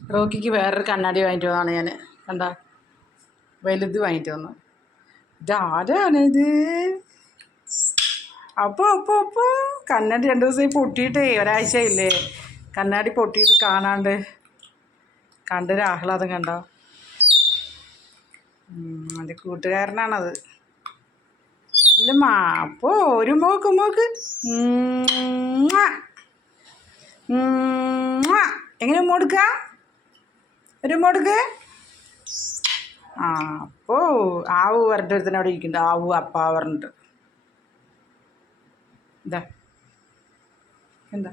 റോക്കിക്ക് വേറൊരു കണ്ണാടി വാങ്ങിട്ട് വന്നതാണ് ഞാൻ കണ്ട വലുത് വാങ്ങിട്ട് വന്നു ഇതാരാണിത് ഇത് അപ്പോൾ അപ്പോൾ അപ്പോൾ കണ്ണാടി രണ്ട് ദിവസമായി പൊട്ടിയിട്ടേ ഒരാഴ്ച ഇല്ലേ കണ്ണാടി പൊട്ടിയിട്ട് കാണാണ്ട് കണ്ടൊരു ആഹ്ലാദം കണ്ടോ എന്റെ കൂട്ടുകാരനാണത് ഇല്ലമ്മാ അപ്പോൾ ഒരു മോക്ക് മോക്ക്. എങ്ങനെ മോടുക്ക ഒരു മോടുക്ക്. ആ അപ്പോൾ ആവു പറഞ്ഞിട്ട് ഒരുത്തന്നെ അവിടെ ഇരിക്കുന്നുണ്ട്. ആവു അപ്പ പറഞ്ഞിട്ട്. എന്താ? എന്താ?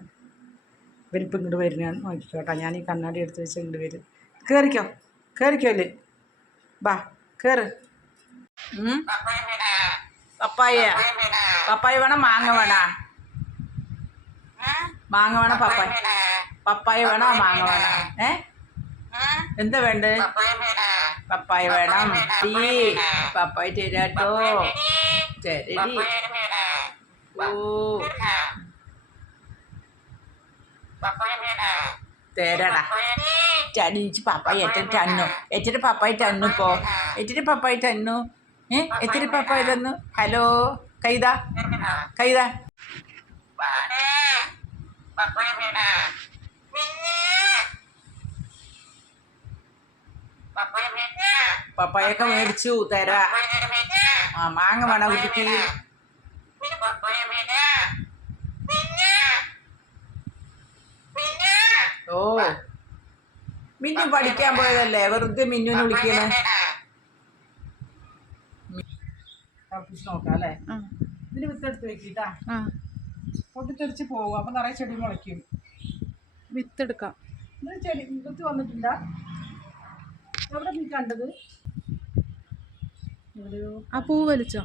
വലിപ്പം ഇങ്ങോട്ട് വരുന്ന നോക്കിക്കോട്ടെ. ഞാൻ ഈ കണ്ണാടി എടുത്ത് വെച്ച് ഇങ്ങോട്ട് വരും. കയറിക്കോ കയറിക്കോ അല്ലേ ബാ കയറ്? പപ്പായ. പപ്പായ വേണം? മാങ്ങ വേണ? മാങ്ങ വേണം പപ്പായ? പപ്പായ വേണോ? മാങ്ങ വേണോ? ഏ? എന്താ വേണ്ടത് പപ്പായ വേണം. ടീ. പപ്പായ തരാട്ടോ. തരടി ഓ. തേരടാ. ചടിച്ച് പപ്പായ എത്ര തന്നു. എത്ര പപ്പായ തന്നു പോ. എത്ര പപ്പായ തന്നു. ഏ? എത്ര പപ്പായ തന്നു. ഹലോ. കൈതാ. കൈതാ. പപ്പായൊക്കെ മേടിച്ചു തരാ. ആ മാങ്ങ വേണ കുട്ടിക്ക്. ഓ. മിന്നു പഠിക്കാൻ പോയതല്ലേ? വെറുതെ മിന്നുവിനെ വിളിക്കണേ നോക്കാം അല്ലേ? ഇതിന് വിത്തെടുത്ത് വെക്കിട്ടാ? പൊട്ടിത്തെറിച്ച് പോകും അപ്പൊ നിറയെ ചെടി മുളയ്ക്കും. വിത്തെടുക്കാം ചെടി വിത്ത് വന്നിട്ടില്ല. എവിടെ നീ കണ്ടത്? ആ പൂ വലിച്ചോ?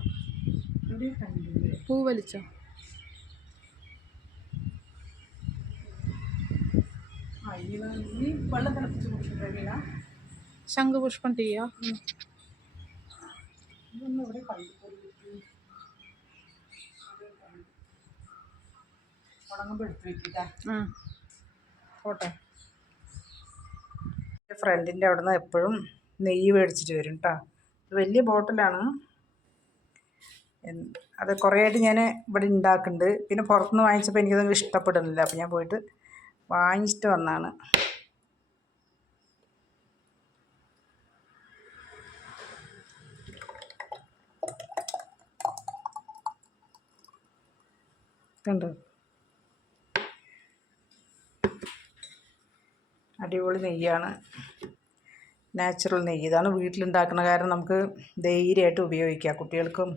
പൂ വലിച്ചോ? ശംഖുപുഷ്പം ടീയോ? പോട്ടെ. ഫ്രണ്ടിന്റെ അവിടെ നിന്ന് എപ്പോഴും നെയ്യ് മേടിച്ചിട്ട് വരും കേട്ടോ വലിയ ബോട്ടിലാണ്. അത് കുറേ ആയിട്ട് ഞാൻ ഇവിടെ ഉണ്ടാക്കുന്നുണ്ട് പിന്നെ പുറത്തുനിന്ന് വാങ്ങിച്ചപ്പോൾ എനിക്കത് ഇഷ്ടപ്പെടുന്നില്ല അപ്പോൾ ഞാൻ പോയിട്ട് വാങ്ങിച്ചിട്ട് വന്നാണ്. കണ്ടോ? അടിപൊളി നെയ്യാണ്. നാച്ചുറൽ നെയ്യ്. ഇതാണ് വീട്ടിലുണ്ടാക്കുന്ന കാരണം നമുക്ക് ധൈര്യമായിട്ട് ഉപയോഗിക്കാം. കുട്ടികൾക്കും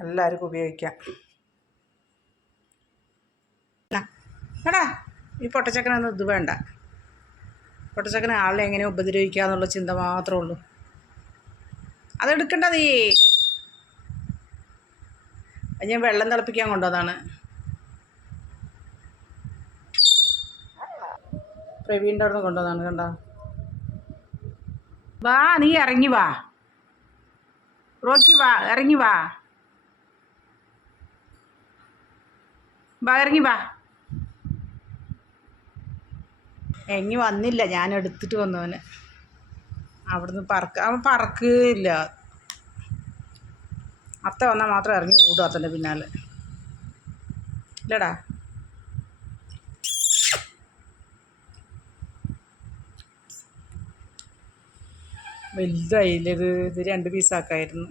എല്ലാവർക്കും ഉപയോഗിക്കാം. എടാ ഈ പൊട്ടച്ചക്കനൊന്നും ഇത് വേണ്ട. പൊട്ടച്ചക്കനെ ആളെ എങ്ങനെ ഉപദ്രവിക്കുക എന്നുള്ള ചിന്ത മാത്രമേ ഉള്ളൂ. അതെടുക്കണ്ട നീ. ഞാൻ വെള്ളം തിളപ്പിക്കാൻ കൊണ്ടതാണ് പ്രവീണിന്റെ അവിടെ നിന്ന് കൊണ്ടുവന്നതാണ് കണ്ടോ? വാ നീ ഇറങ്ങി വാ. റോക്കി വാ ഇറങ്ങി വാ. വാ ഇറങ്ങി വാ. എങ്ങി വന്നില്ല ഞാൻ എടുത്തിട്ട് വന്നവന്. അവിടുന്ന് പറക്ക അവൻ പറക്കില്ല അത്ത വന്നാൽ മാത്രം ഇറങ്ങി ഓടും അത്തന്റെ പിന്നാലെ. ഇല്ലടാ. വലുതായില്ല? ഇത് ഇത് രണ്ട് പീസാക്കായിരുന്നു.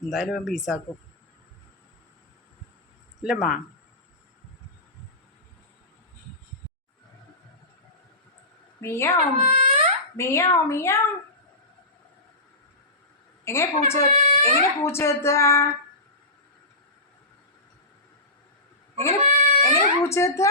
എന്തായാലും പീസാക്കും. ഇല്ലമ്മാ മിയാവും മിയാവും മിയാവും. എങ്ങനെ പൂച്ച എങ്ങനെ പൂച്ച എത്തുക എങ്ങനെ എങ്ങനെ പൂച്ച എത്തുക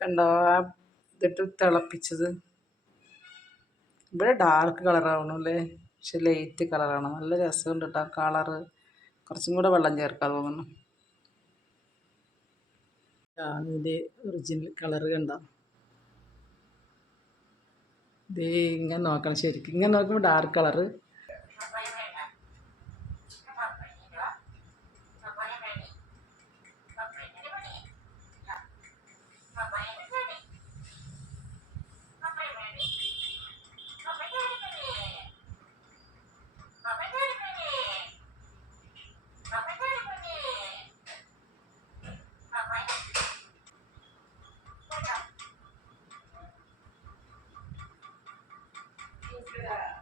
കണ്ടോ? ആ ഇതിട്ട് തിളപ്പിച്ചത്. ഇവിടെ ഡാർക്ക് കളറാവണം അല്ലേ? പക്ഷെ ലൈറ്റ് കളറാണ് നല്ല രസമുണ്ട് കേട്ടോ കളറ് കുറച്ചും കൂടെ വെള്ളം ചേർക്കാൻ തോന്നുന്നു. അതിന്റെ ഒറിജിനൽ കളറ് കണ്ടോ? ദേ ഇങ്ങനെ നോക്കണം ശരിക്കും. ഇങ്ങനെ നോക്കുമ്പോൾ ഡാർക്ക് കളറ് Yeah.